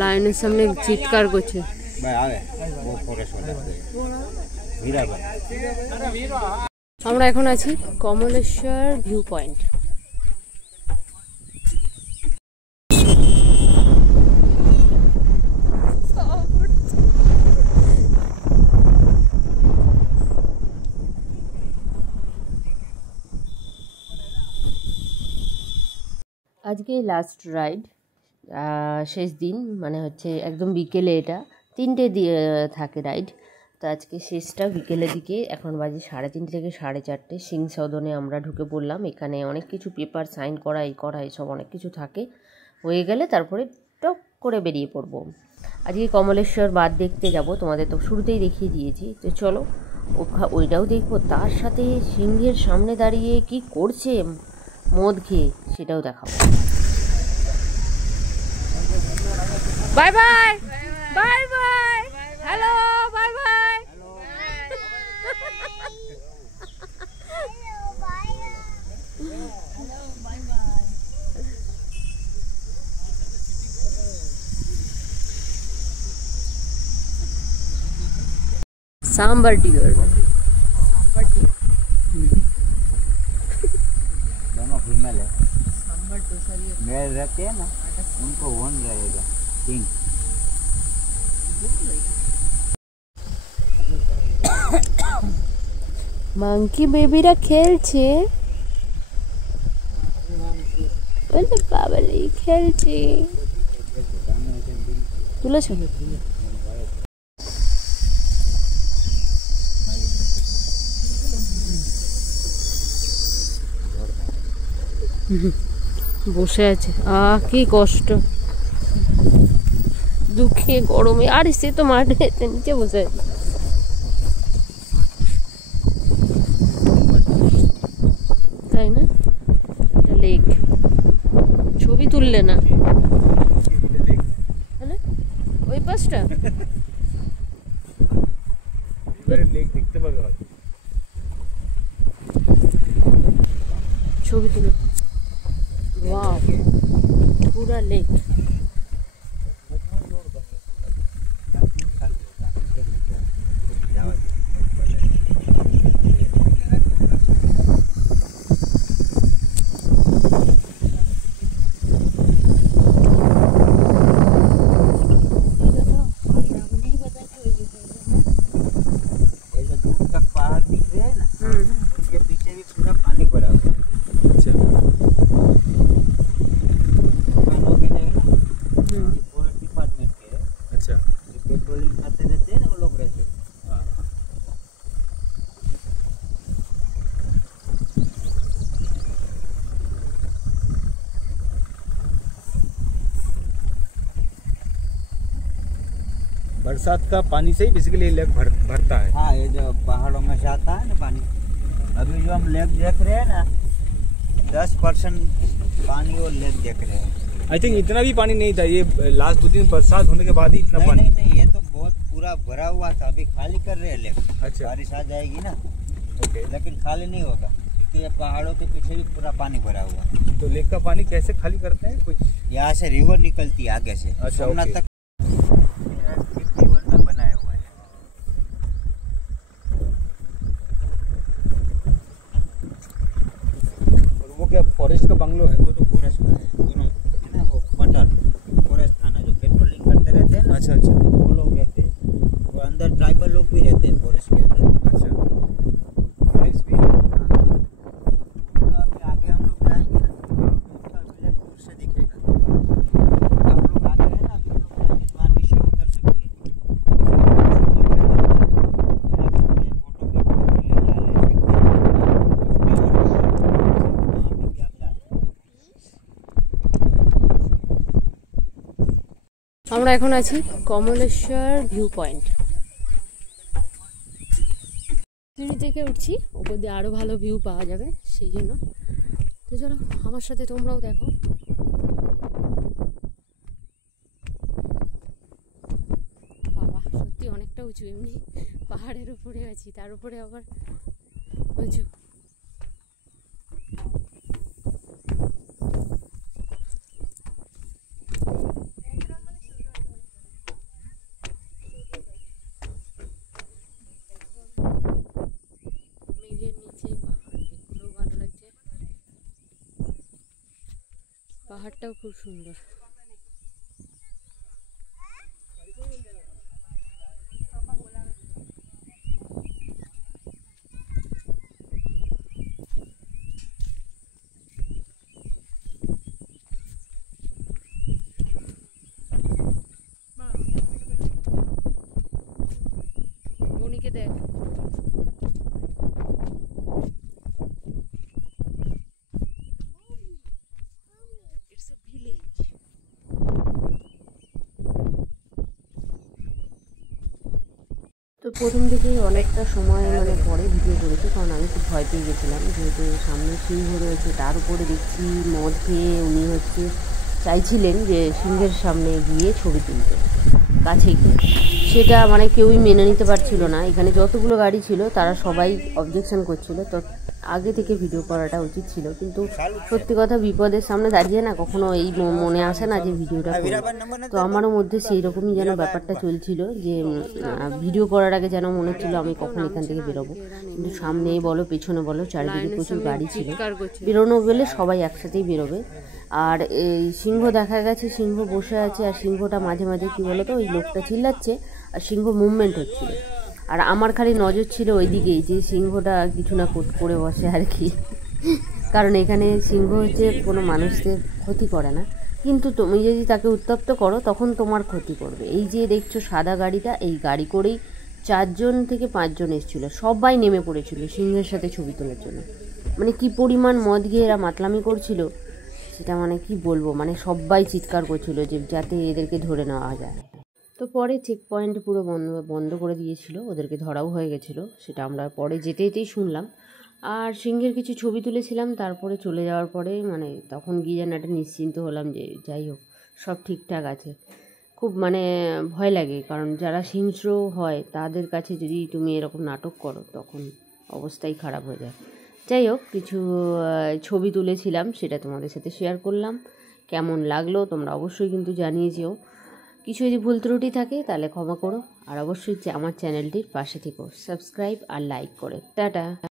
লাইনের সামনে চিৎকার করছে। আমরা এখন আছি কমলেশ্বর ভিউ পয়েন্ট। আজকে লাস্ট রাইড, শেষ দিন, মানে হচ্ছে একদম বিকেলে। এটা 3টে দিয়ে থাকে রাইড, তো আজকে শেষটা বিকেলের দিকে। এখন বাজে 3:30 থেকে 4:30। সিং সদনে আমরা ঢুকে পড়লাম। এখানে অনেক কিছু পেপার সাইন করা, এই করা, এইসব অনেক কিছু থাকে। হয়ে গেলে তারপরে টক করে বেরিয়ে পড়বো। আজকে কমলেশ্বর বাঁধ দেখতে যাব, তোমাদের তো শুরুতেই দেখিয়ে দিয়েছি। তো চলো ওইটাও দেখবো, তার সাথে সিংহের সামনে দাঁড়িয়ে কি করছে মদ খেয়ে সেটাও দেখাবো। Bye bye bye bye, hello bye bye. Sambar deer, दोनों फीमेल है। मेल रहते हैं ना, उनको वन रहेगा किंग। মাঙ্কি বেবিরা খেলছে, বলে বাবালি খেলছে। তুলেছ বসে আছে। কি কষ্ট, দুঃখে গরমে। আর সে তো মাঠে নিচে বসে আছে। তাই না? লেক ছবি তুললে না ওই পাশটা ছবি তুলে। ওয়াও, পুরা লেক। बरसात का पानी से ही बेसिकली लेक भरता है। हाँ, ये जो पहाड़ों में से आता है ना पानी। अभी जो हम लेक देख रहे हैं ना, 10% पानी वो लेक देख रहे हैं। आई थिंक इतना भी पानी नहीं था, ये लास्ट 2 दिन बरसात होने के बाद ही इतना पानी। नहीं, ये तो बहुत पूरा भरा हुआ था। अभी खाली कर रहे हैं लेक। अच्छा, बारिश आ जाएगी ना, ओके, लेकिन खाली नहीं होगा क्योंकि ये पहाड़ों के पीछे भी पूरा पानी भरा हुआ है। तो लेक का पानी कैसे खाली करते हैं? कुछ यहाँ से रिवर निकलती है आगे से, अच्छा, सोमनाथ ओके। तक में बनाया हुआ है। और वो क्या फॉरेस्ट का बंगलो है? वो तो फॉरेस्ट का है, दोनों है ना। वो मटन फॉरेस्ट थाना जो पेट्रोलिंग करते रहते हैं ना, अच्छा अच्छा, वो लोग रहते हैं। वो अंदर ट्राइबल लोग भी रहते हैं फॉरेस्ट के अंदर। अच्छा, ट्राइब्स भी है। तो अभी आगे हम लोग जाएंगे ना, उसका विलेज दूर से दिखेगा। आप लोग आगे हैं ना, अभी हम लोग जाएंगे तो वहाँ नीचे उतर सकते हैं। আমরা এখন আছি কমলেশ্বর ভিউ পয়েন্ট। সিঁড়ি থেকে উঠছি, ওপর দিয়ে আরো ভালো ভিউ পাওয়া যাবে সেই জন্য। তো চলো আমার সাথে তোমরাও দেখো। বাবা, সত্যি অনেকটা উঁচু। এমনি পাহাড়ের উপরে আছি, তার উপরে আবার উঁচু। পাহাড়টাও খুব সুন্দর। মনিকে দেখ, ইটস আ ভিলেজ। তো প্রথম থেকেই অনেকটা সময় মানে পরে ভিডিও করেছি, কারণ আমি খুব ভয় পেয়ে গেছিলাম, যেহেতু সামনে সিংহ রয়েছে, তার উপরে দেখছি মদ খেয়ে উনি হচ্ছে চাইছিলেন যে সিংহের সামনে গিয়ে ছবি তুলতে, কাছে গিয়ে। সেটা মানে কেউই মেনে নিতে পারছিল না। এখানে যতগুলো গাড়ি ছিল তারা সবাই অবজেকশন করছিল। তো আগে থেকে ভিডিও করাটা উচিত ছিল, কিন্তু সত্যি কথা বিপদের সামনে দাঁড়িয়ে না কখনো এই মনে আসে না যে ভিডিওটা করব। তো আমারও মধ্যে সেই রকমই যেন ব্যাপারটা চলছিল, যে ভিডিও করার আগে যেন মনে হচ্ছিল আমি কখন এখান থেকে বেরোবো, কিন্তু সামনে বলো পেছনে বলো চারিদিকে প্রচুর গাড়ি ছিল, বেরোনো গেলে সবাই একসাথেই বেরোবে। আর এই সিংহ দেখা গেছে, সিংহ বসে আছে, আর সিংহটা মাঝে মাঝে কী বলতো ওই লোকটা চিল্লাচ্ছে আর সিংহ মুভমেন্ট হচ্ছিল, আর আমার খালি নজর ছিল ওইদিকেই যে সিংহটা কিছু না করে বসে আর কি। কারণ এখানে সিংহ হচ্ছে কোনো মানুষদের ক্ষতি করে না, কিন্তু তুমি যদি তাকে উত্তপ্ত করো তখন তোমার ক্ষতি করবে। এই যে দেখছো সাদা গাড়িটা, এই গাড়ি করেই 4 থেকে 5 জন এসেছিল, সবাই নেমে পড়েছিল সিংহের সাথে ছবি তোলার জন্য। মানে কি পরিমাণ মদ গিয়ে এরা মাতলামি করছিল সেটা মানে কি বলবো, মানে সবাই চিৎকার করছিল যে যাতে এদেরকে ধরে নেওয়া যায়। তো পরে চেক পয়েন্ট পুরো বন্ধ করে দিয়েছিল, ওদেরকে ধরাও হয়ে গেছিলো, সেটা আমরা পরে যেতে যেতেই শুনলাম। আর সিংহের কিছু ছবি তুলেছিলাম, তারপরে চলে যাওয়ার পরে মানে তখন গিয়ে যেন একটা নিশ্চিন্ত হলাম যে যাই হোক সব ঠিকঠাক আছে। খুব মানে ভয় লাগে, কারণ যারা হিংস্র হয় তাদের কাছে যদি তুমি এরকম নাটক করো তখন অবস্থাই খারাপ হয়ে যায়। যাই হোক, কিছু ছবি তুলেছিলাম, সেটা তোমাদের সাথে শেয়ার করলাম। কেমন লাগলো তোমরা অবশ্যই কিন্তু জানিয়ে যেও। কিছু যদি ভুল ত্রুটি থাকে তাহলে ক্ষমা করো, আর অবশ্যই আমার চ্যানেলটির পাশে থেকো, সাবস্ক্রাইব আর লাইক করে। টাটা।